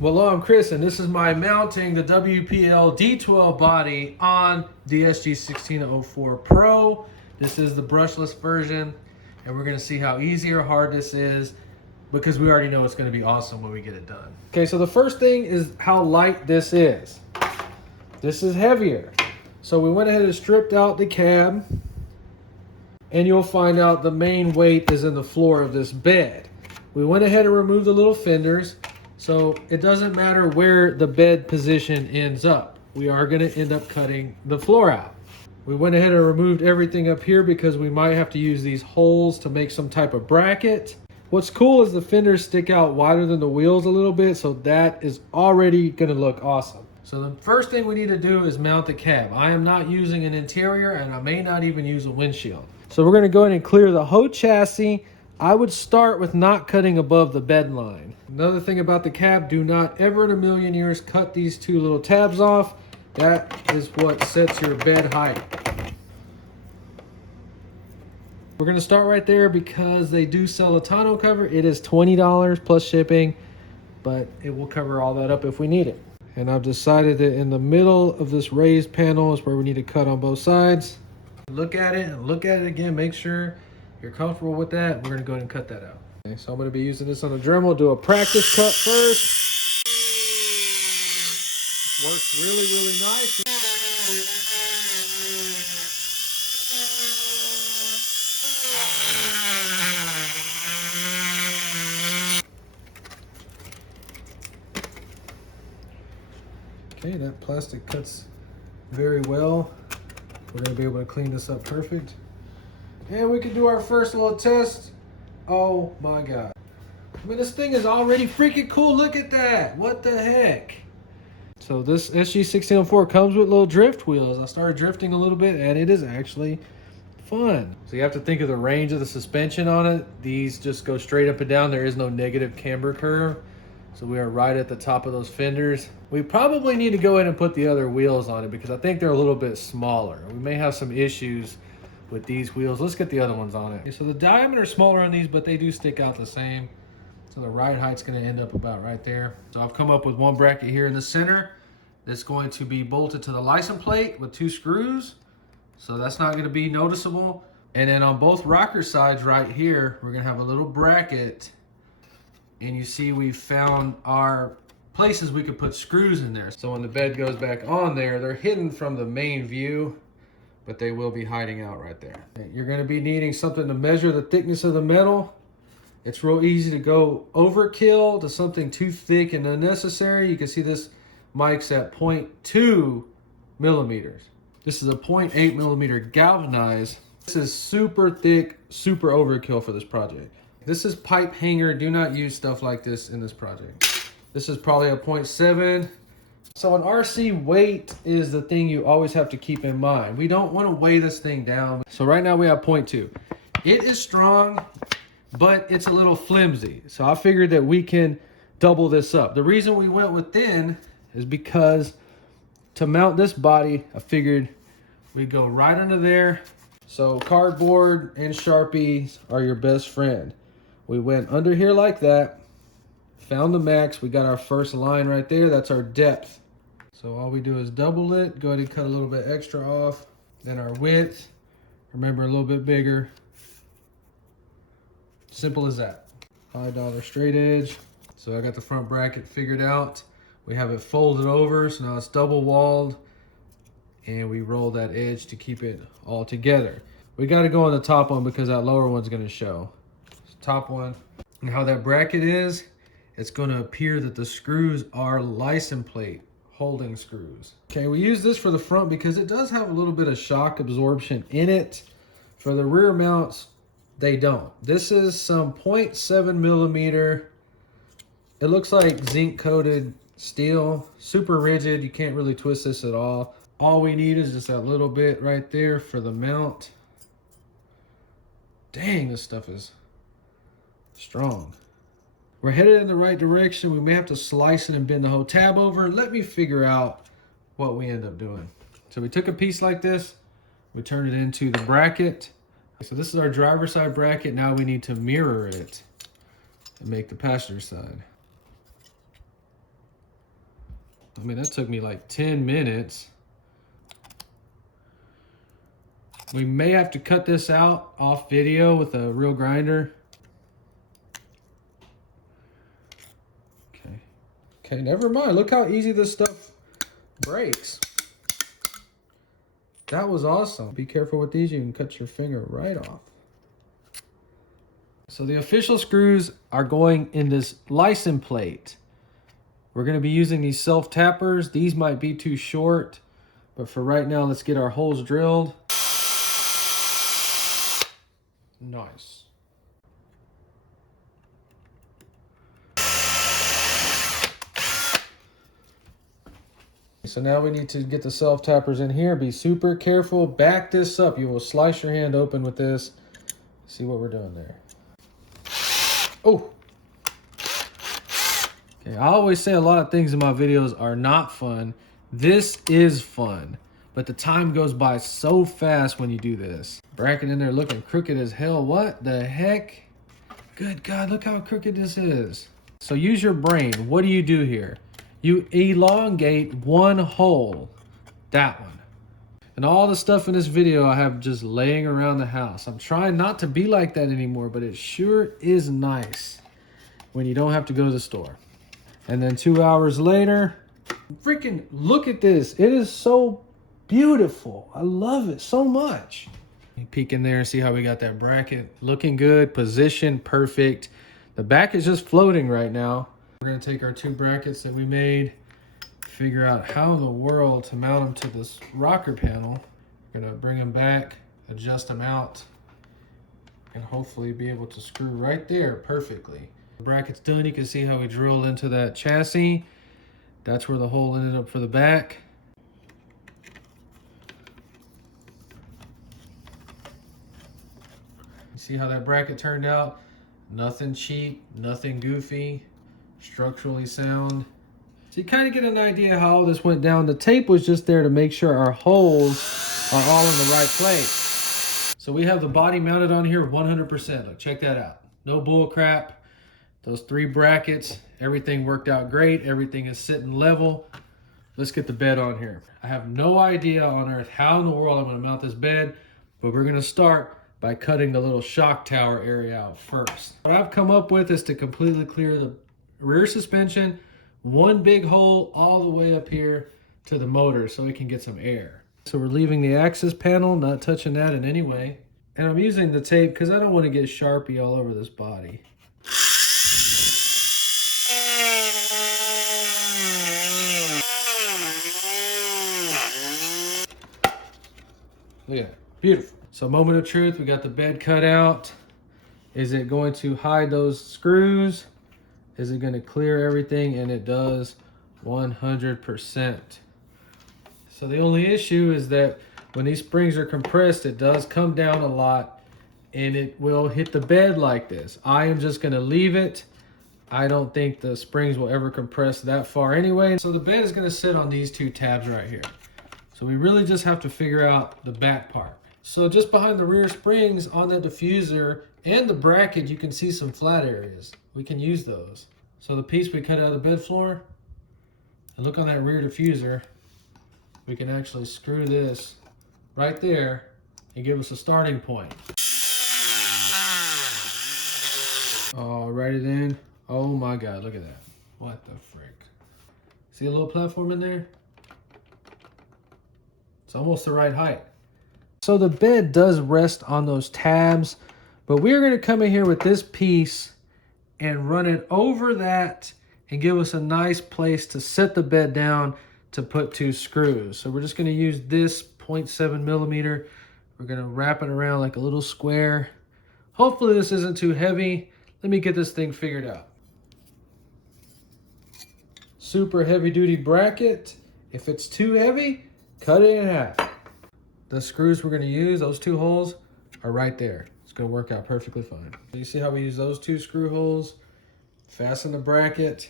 Well, hello, I'm Chris, and this is my mounting the WPL D12 body on the SG-1604 Pro. This is the brushless version, and we're going to see how easy or hard this is because we already know it's going to be awesome when we get it done. Okay, so the first thing is how light this is. This is heavier. So we went ahead and stripped out the cab, and you'll find out the main weight is in the floor of this bed. We went ahead and removed the little fenders. So it doesn't matter where the bed position ends up. We are going to end up cutting the floor out. We went ahead and removed everything up here because we might have to use these holes to make some type of bracket. What's cool is the fenders stick out wider than the wheels a little bit, so that is already going to look awesome. So the first thing we need to do is mount the cab. I am not using an interior, and I may not even use a windshield. So we're going to go ahead and clear the whole chassis. I would start with not cutting above the bed line. Another thing about the cab, do not ever in a million years cut these two little tabs off. That is what sets your bed height. We're gonna start right there because they do sell a tonneau cover. It is $20 plus shipping, but it will cover all that up if we need it. And I've decided that in the middle of this raised panel is where we need to cut on both sides. Look at it and look at it again, make sure you're comfortable with that. We're gonna go ahead and cut that out. Okay, so I'm gonna be using this on a Dremel. Do a practice cut first. Works really, really nice. Okay, that plastic cuts very well. We're gonna be able to clean this up perfect. And we can do our first little test. Oh my God. I mean, this thing is already freaking cool. Look at that. What the heck? So this SG-1604 comes with little drift wheels. I started drifting a little bit and it is actually fun. So you have to think of the range of the suspension on it. These just go straight up and down. There is no negative camber curve. So we are right at the top of those fenders. We probably need to go ahead and put the other wheels on it because I think they're a little bit smaller. We may have some issues with these wheels. Let's get the other ones on it. Okay, so the diameter is smaller on these, but they do stick out the same. So the ride height's gonna end up about right there. So I've come up with one bracket here in the center that's going to be bolted to the license plate with 2 screws. So that's not gonna be noticeable. And then on both rocker sides right here, we're gonna have a little bracket. And you see we found our places we could put screws in there. So when the bed goes back on there, they're hidden from the main view, but they will be hiding out right there. You're gonna be needing something to measure the thickness of the metal. It's real easy to go overkill to something too thick and unnecessary. You can see this mic's at 0.2 millimeters. This is a 0.8 millimeter galvanized. This is super thick, super overkill for this project. This is pipe hanger. Do not use stuff like this in this project. This is probably a 0.7. So an RC weight is the thing you always have to keep in mind. We don't want to weigh this thing down. So right now we have 0.2. It is strong, but it's a little flimsy. So I figured that we can double this up. The reason we went with thin is because to mount this body, I figured we'd go right under there. So cardboard and Sharpies are your best friend. We went under here like that, found the max. We got our first line right there. That's our depth. So all we do is double it, go ahead and cut a little bit extra off. Then our width, remember a little bit bigger. Simple as that. $5 straight edge. So I got the front bracket figured out. We have it folded over, so now it's double walled. And we roll that edge to keep it all together. We gotta go on the top one because that lower one's gonna show. So top one, and how that bracket is, it's gonna appear that the screws are license plate holding screws. Okay, we use this for the front because it does have a little bit of shock absorption in it. For the rear mounts, they don't. This is some 0.7 millimeter. It looks like zinc coated steel, super rigid. You can't really twist this at all. All we need is just that little bit right there for the mount. Dang, this stuff is strong. We're headed in the right direction. We may have to slice it and bend the whole tab over. Let me figure out what we end up doing. So we took a piece like this, we turned it into the bracket. So this is our driver's side bracket. Now we need to mirror it and make the passenger side. I mean, that took me like 10 minutes. We may have to cut this out off video with a real grinder. Okay. Okay, never mind. Look how easy this stuff breaks. That was awesome. Be careful with these. You can cut your finger right off. So the official screws are going in this license plate. We're going to be using these self-tappers. These might be too short, but for right now, let's get our holes drilled. Nice. So now we need to get the self-tappers in here. Be super careful. Back this up. You will slice your hand open with this. See what we're doing there. Oh. Okay, I always say a lot of things in my videos are not fun. This is fun, but the time goes by so fast when you do this. Bracket in there looking crooked as hell. What the heck? Good God, look how crooked this is. So use your brain. What do you do here? You elongate one hole, that one. And all the stuff in this video I have just laying around the house. I'm trying not to be like that anymore, but it sure is nice when you don't have to go to the store. And then 2 hours later, freaking look at this. It is so beautiful. I love it so much. Peek in there and see how we got that bracket. Looking good, position perfect. The back is just floating right now. We're gonna take our 2 brackets that we made, figure out how in the world to mount them to this rocker panel. We're gonna bring them back, adjust them out, and hopefully be able to screw right there perfectly. The bracket's done. You can see how we drilled into that chassis. That's where the hole ended up for the back. See how that bracket turned out? Nothing cheap, nothing goofy, structurally sound. So you kind of get an idea how all this went down. The tape was just there to make sure our holes are all in the right place. So we have the body mounted on here 100%. Look, check that out. No bull crap. Those 3 brackets, everything worked out great. Everything is sitting level. Let's get the bed on here. I have no idea on earth how in the world I'm gonna mount this bed, but we're gonna start by cutting the little shock tower area out first. What I've come up with is to completely clear the rear suspension, one big hole all the way up here to the motor so we can get some air. So we're leaving the access panel, not touching that in any way. And I'm using the tape because I don't want to get Sharpie all over this body. Look at that, beautiful. So moment of truth, we got the bed cut out. Is it going to hide those screws? Is it going to clear everything? And it does 100%. So the only issue is that when these springs are compressed, it does come down a lot and it will hit the bed like this. I am just going to leave it. I don't think the springs will ever compress that far anyway. So the bed is going to sit on these 2 tabs right here. So we really just have to figure out the back part. So just behind the rear springs on the diffuser and the bracket, you can see some flat areas. We can use those. So the piece we cut out of the bed floor, and look on that rear diffuser, we can actually screw this right there and give us a starting point. Oh, right it in. Oh my God, look at that. What the frick? See a little platform in there? It's almost the right height. So the bed does rest on those tabs, but we're going to come in here with this piece and run it over that and give us a nice place to set the bed down to put 2 screws. So we're just going to use this 0.7 millimeter. We're going to wrap it around like a little square. Hopefully this isn't too heavy. Let me get this thing figured out. Super heavy duty bracket. If it's too heavy, cut it in half. The screws we're going to use, those 2 holes, are right there. It's going to work out perfectly fine. You see how we use those 2 screw holes? Fasten the bracket.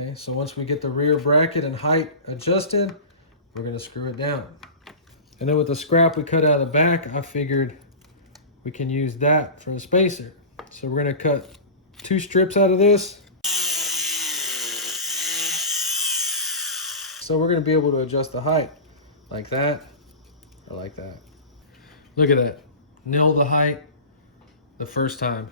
Okay, so once we get the rear bracket and height adjusted, we're going to screw it down. And then with the scrap we cut out of the back, I figured we can use that for the spacer. So we're going to cut 2 strips out of this. So we're gonna be able to adjust the height like that or like that. Look at that, nail the height the first time.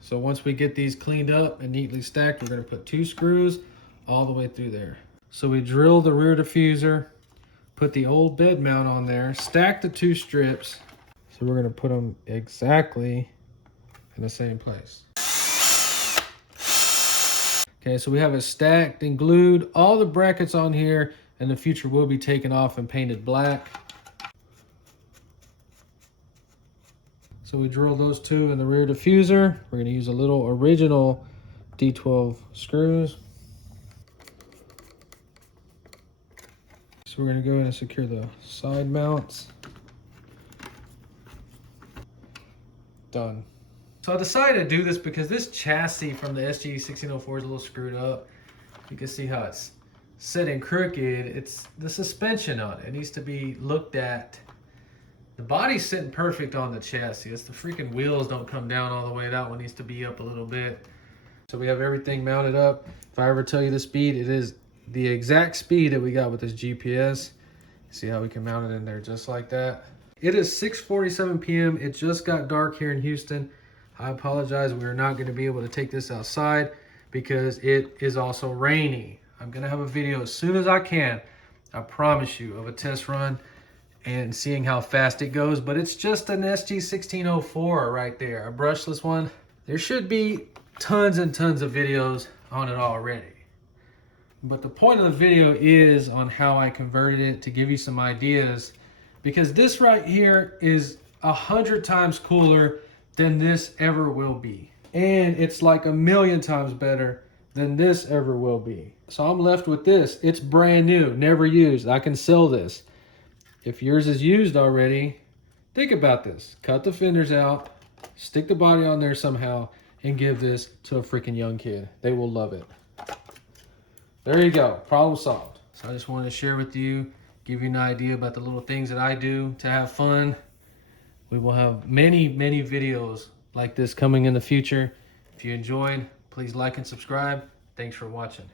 So once we get these cleaned up and neatly stacked, we're gonna put 2 screws all the way through there. So we drill the rear diffuser, put the old bed mount on there, stack the 2 strips. So we're gonna put them exactly in the same place. Okay, so we have it stacked and glued. All the brackets on here in the future will be taken off and painted black. So we drill those 2 in the rear diffuser. We're gonna use a little original D12 screws. So we're gonna go in and secure the side mounts. Done. So I decided to do this because this chassis from the SG-1604 is a little screwed up. You can see how it's sitting crooked. It's the suspension on it. It needs to be looked at. The body's sitting perfect on the chassis. It's the freaking wheels don't come down all the way. That one needs to be up a little bit. So we have everything mounted up. If I ever tell you the speed, it is the exact speed that we got with this GPS. See how we can mount it in there just like that. It is 6:47 p.m. It just got dark here in Houston. I apologize, we are not going to be able to take this outside because it is also rainy. I'm going to have a video as soon as I can, I promise you, of a test run and seeing how fast it goes. But it's just an SG-1604 right there, a brushless one. There should be tons and tons of videos on it already. But the point of the video is on how I converted it to give you some ideas, because this right here is 100 times cooler than this ever will be. And it's like 1,000,000 times better than this ever will be. So I'm left with this. It's brand new, never used. I can sell this. If yours is used already, think about this. Cut the fenders out, stick the body on there somehow, and give this to a freaking young kid. They will love it. There you go, problem solved. So I just wanted to share with you, give you an idea about the little things that I do to have fun. We will have many, many videos like this coming in the future. If you enjoyed, please like and subscribe. Thanks for watching.